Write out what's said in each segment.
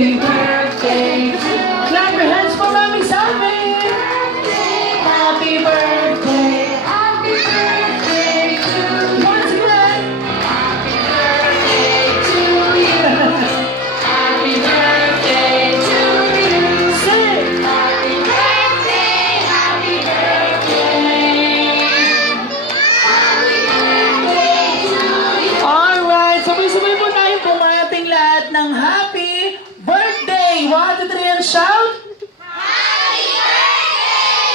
Happy birthday to... Clap your hands for Mami Salvi! Happy birthday! Happy birthday to you! Once again! Happy birthday to you! Happy birthday to you! Sing! Happy birthday! Happy birthday! Happy birthday to you! Alright, sabay-sabay po tayo pumating lahat ng happy birthday! 1, 2, 3 and shout!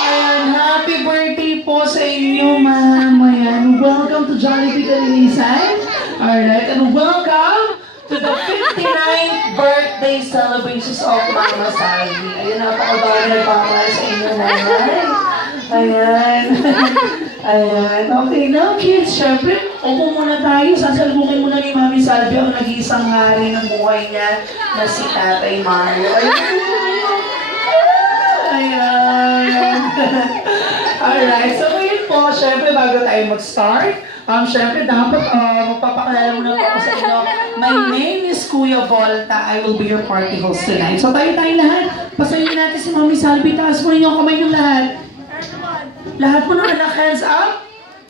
Ayan, happy birthday po sa inyo, ma'am. Ayan, welcome to Jollibee Kalinisan. Alright, and welcome to the 59th birthday celebrations of Mama Salvi. Ayan, napakabagay na pamahal sa inyo, nanay. Ayan. Ayan. Okay, now kids, syempre, upo muna tayo. Sasalubungin muna ni Mami Salvi ang nag-iisang hari ng buhay niya na si Tatay Mario. Ayan. Alright, so ngayon po, syempre bago tayo mag-start, syempre dapat magpapakilala muna po ako sa inyo. My name is Kuya Volta. I will be your party host tonight. So tayo lahat. Pasayin natin si Mami Salvi. Taas mo yung kamay yung lahat. Lahat po na anak, hands up.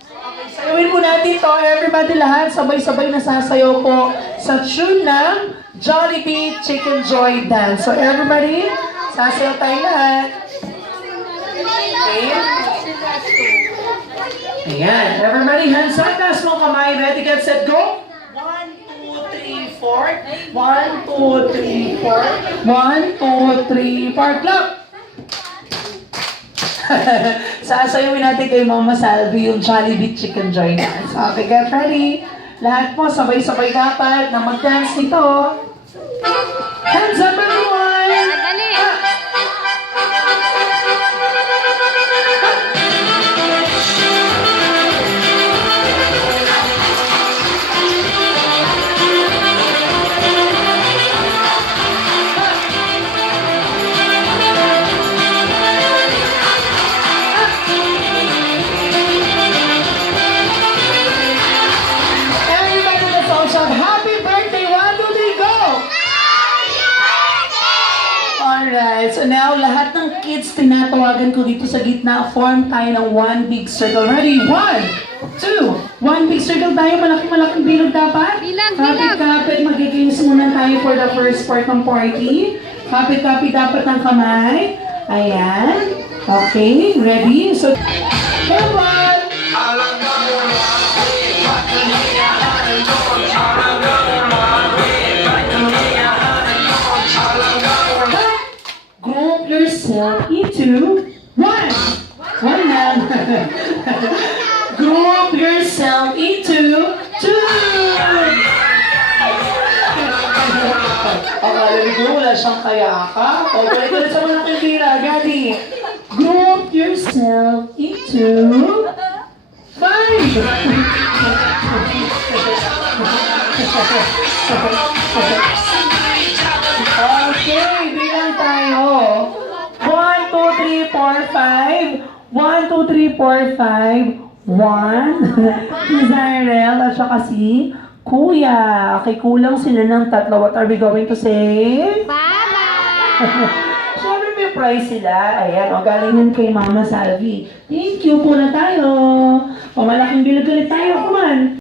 Okay, sayawin po natin to. Everybody lahat, sabay-sabay nasasayaw po sa tune ng Jollibee Chicken Joy Dance. So everybody, sasayaw tayo lahat. Okay. Ayan. Everybody, hands up. Taas mo kamay. Ready, get, set, go. 1, 2, 3, 4. 1, 2, 3, 4. 1, 2, 3, 4. Clap! Sasayawin natin kay Mama Salvi yung Jollibee Chicken Joy Dance. Okay, get ready. Lahat po, sabay-sabay dapat na mag-dance nito. Hands up, everyone! Dali! Everybody, let's all shout, happy birthday! 1, 2, 3, go! Alright, so now lahat ng kids tinatawagan ko dito sa gitna. Form tayo ng one big circle. Ready? 1, 2, one big circle tayo. Malaking bilog dapat. Bilag. Kapit-kapit, mag-games muna tayo for the first part ng party. Kapit-kapit dapat ng kamay. Ayan. Okay, ready? So, come on! Group yourself into one. One man. Group yourself into two. Akala niyo wala siyang kayaka? O, balik sa mga kandila. Ready? Group yourself into five. Okay, bilang tayo. 1, 2, 3, 4, 5. 1, 2, 3, 4, 5. 1. Si Zyrel at saka si Kuya. Okay, kulang sila ng tatlo. What are we going to say? Bye-bye! Siyempre may prize sila. Ayan, o galing yun kay Mama Salvi. Thank you po na tayo. O malaking bilog ulit tayo. Come on.